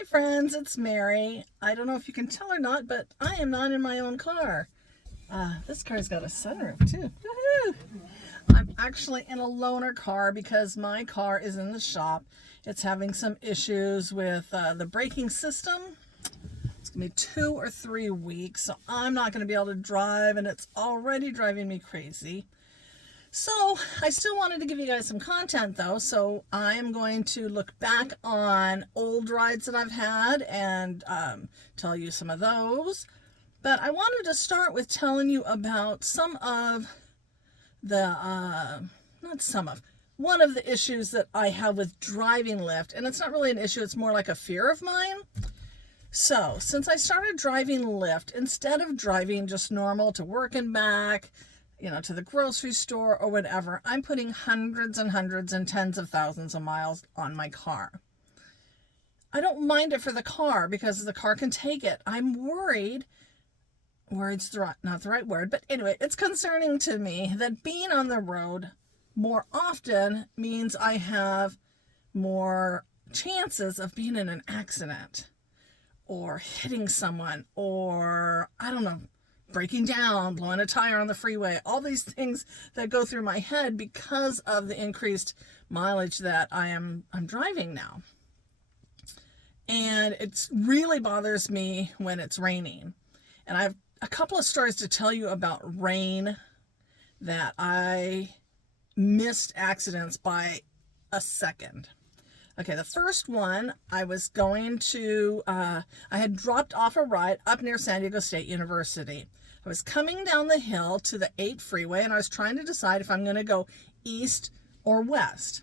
Hi friends, it's Mary. I don't know if you can tell or not, but I am not in my own car. This car's got a sunroof too. Woohoo! I'm actually in a loaner car because my car is in the shop. It's having some issues with the braking system. It's going to be 2 or 3 weeks, so I'm not going to be able to drive, and it's already driving me crazy. So I still wanted to give you guys some content though, so I am going to look back on old rides that I've had and tell you some of those. But I wanted to start with telling you about some of the, one of the issues that I have with driving Lyft. And it's not really an issue, it's more like a fear of mine. So since I started driving Lyft, instead of driving just normal to work and back, to the grocery store or whatever, I'm putting hundreds and hundreds and tens of thousands of miles on my car. I don't mind it for the car because the car can take it. I'm worried, worried's not the right word, but anyway, it's concerning to me that being on the road more often means I have more chances of being in an accident or hitting someone or, I don't know, breaking down, blowing a tire on the freeway, all these things that go through my head because of the increased mileage that I'm driving now. And it really bothers me when it's raining. And I have a couple of stories to tell you about rain that I missed accidents by a second. Okay, the first one, I was going to, I had dropped off a ride up near San Diego State University. I was coming down the hill to the 8 freeway, and I was trying to decide if I'm going to go east or west.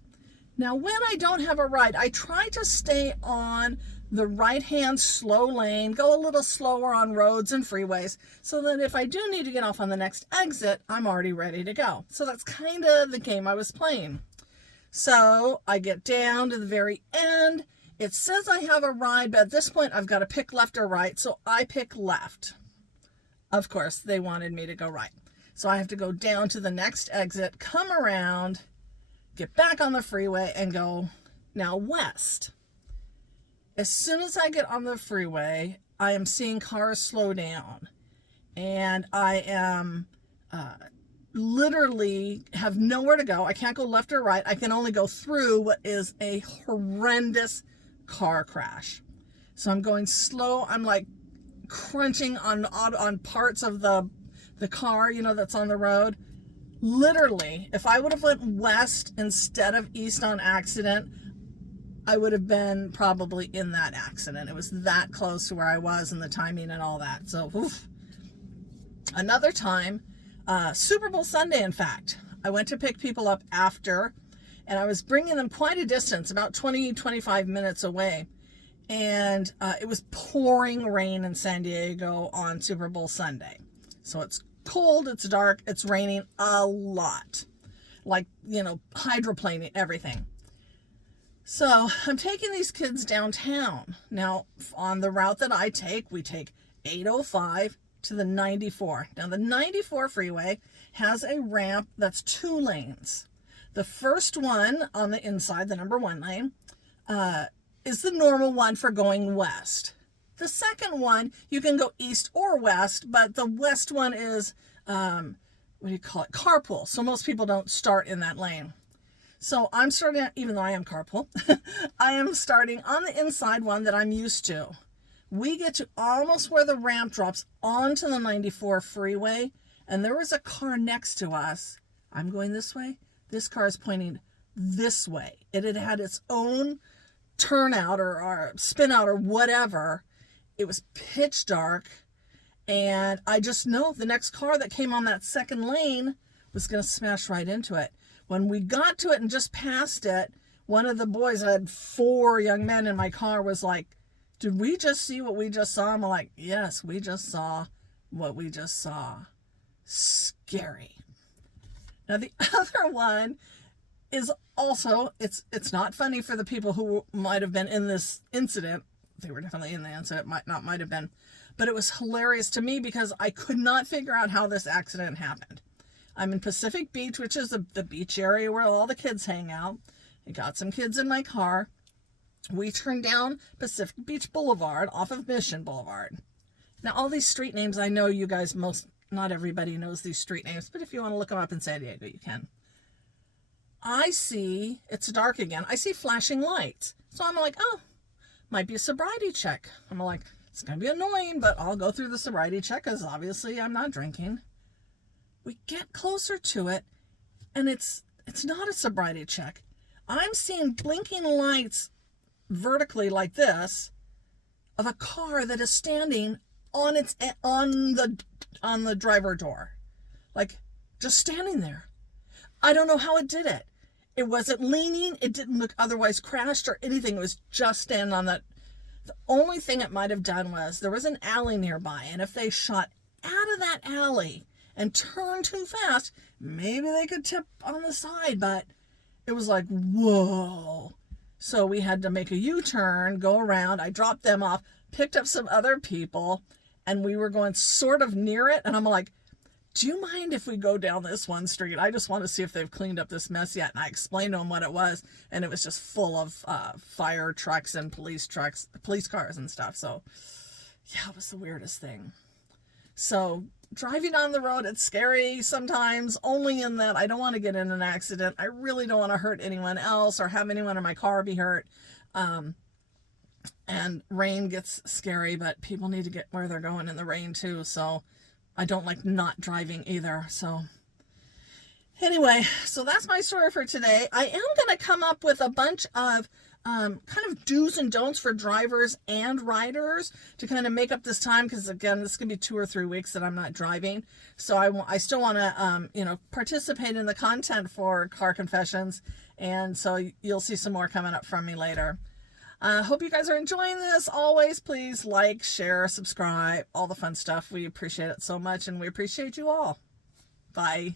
Now, when I don't have a ride, I try to stay on the right-hand slow lane, go a little slower on roads and freeways, so that if I do need to get off on the next exit, I'm already ready to go. So that's kind of the game I was playing. So I get down to the very end. It says I have a ride, but at this point I've got to pick left or right, so I pick left. Of course, they wanted me to go right. So I have to go down to the next exit, come around, get back on the freeway, and go now west. As soon as I get on the freeway, I am seeing cars slow down. And I am literally have nowhere to go. I can't go left or right. I can only go through what is a horrendous car crash. So I'm going slow. I'm like crunching on parts of the car, that's on the road. Literally, if I would have went west instead of east on accident, I would have been probably in that accident. It was that close to where I was and the timing and all that. So, oof. Another time, Super Bowl Sunday, in fact, I went to pick people up after, and I was bringing them quite a distance, about 20-25 minutes away. And it was pouring rain in San Diego on Super Bowl Sunday. So it's cold, it's dark, it's raining a lot. Like, hydroplaning, everything. So I'm taking these kids downtown. Now, on the route that I take, we take 805 to the 94. Now, the 94 freeway has a ramp that's 2 lanes. The first one on the inside, the number 1 lane, is the normal one for going west. The second one, you can go east or west, but the west one is, carpool. So most people don't start in that lane. So I'm starting, even though I am carpool, I am starting on the inside one that I'm used to. We get to almost where the ramp drops onto the 94 freeway, and there was a car next to us. I'm going this way. This car is pointing this way. It had had its own turnout or spin out or whatever. It was pitch dark, and I just know the next car that came on that second lane was going to smash right into it. When we got to it and just passed it, one of the boys, I had 4 young men in my car, was like, did we just see what we just saw? I'm like, yes, we just saw what we just saw. Scary. Now the other one is also, it's not funny for the people who might have been in this incident. They were definitely in the incident, might have been. But it was hilarious to me because I could not figure out how this accident happened. I'm in Pacific Beach, which is the beach area where all the kids hang out. I got some kids in my car. We turned down Pacific Beach Boulevard off of Mission Boulevard. Now, all these street names, I know you guys, not everybody knows these street names, but if you want to look them up in San Diego, you can. I see, it's dark again, I see flashing lights. So I'm like, oh, might be a sobriety check. I'm like, it's going to be annoying, but I'll go through the sobriety check because obviously I'm not drinking. We get closer to it, and it's not a sobriety check. I'm seeing blinking lights vertically like this of a car that is standing on the driver door, like just standing there. I don't know how it did it. It wasn't leaning. It didn't look otherwise crashed or anything. It was just standing on that. The only thing it might have done was there was an alley nearby, and if they shot out of that alley and turned too fast, maybe they could tip on the side, but it was like, whoa. So we had to make a U-turn, go around. I dropped them off, picked up some other people, and we were going sort of near it. And I'm like, do you mind if we go down this one street? I just want to see if they've cleaned up this mess yet. And I explained to them what it was, and it was just full of fire trucks and police cars and stuff. So yeah, it was the weirdest thing. So driving on the road, it's scary sometimes, only in that I don't want to get in an accident. I really don't want to hurt anyone else or have anyone in my car be hurt. And rain gets scary, but people need to get where they're going in the rain too. So I don't like not driving either. So anyway, so that's my story for today. I am going to come up with a bunch of kind of do's and don'ts for drivers and riders to kind of make up this time, because again, this could be 2 or 3 weeks that I'm not driving. So I still want to participate in the content for Car Confessions, and so you'll see some more coming up from me later. Hope you guys are enjoying this. Always, please like, share, subscribe, all the fun stuff. We appreciate it so much, and we appreciate you all. Bye.